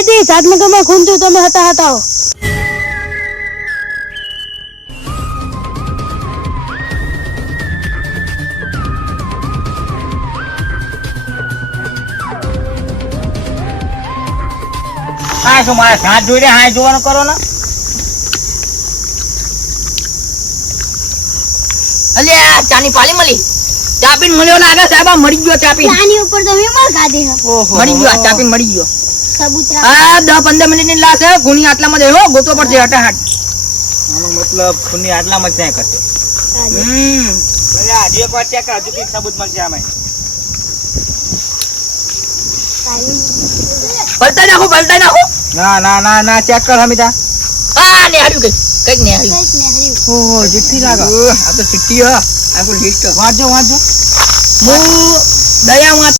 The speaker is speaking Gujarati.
કહી દી સાતમાં તમે ખૂંદું તમે હતા હટાવો હા શું મારા હાથ જોઈ રહ્યા હાથ જોવાનું કરો ને અલ્યા ચાની પાલી મળી ચા પીને મળ્યો લાગે સાહેબ આ મરી ગયો ચા પીને આની ઉપર તમે માર ખાધી હે ઓહો મરી ગયો ચા પીને મરી ગયો સબૂતરા આ 10-15 મિનિટની લાશ છે ગુણી આટલામાં જ હો ગોતો પડશે હટાહટ આનો મતલબ ખૂની આટલામાં જ ત્યાં કરશે હજુ એક વાર ચેક કર હજુ કઈક સબૂત મળશે આમાં પલટાઈ નાખો ના ના ના ના ચેક કર હમીતા આ ને હાર્યું કઈક ને હાર્યું કઈક ને હરી ઓહો ચિઠ્ઠી લાગે આ તો ચિઠ્ઠી હ આખું લિસ્ટ વાંચજો હું દયા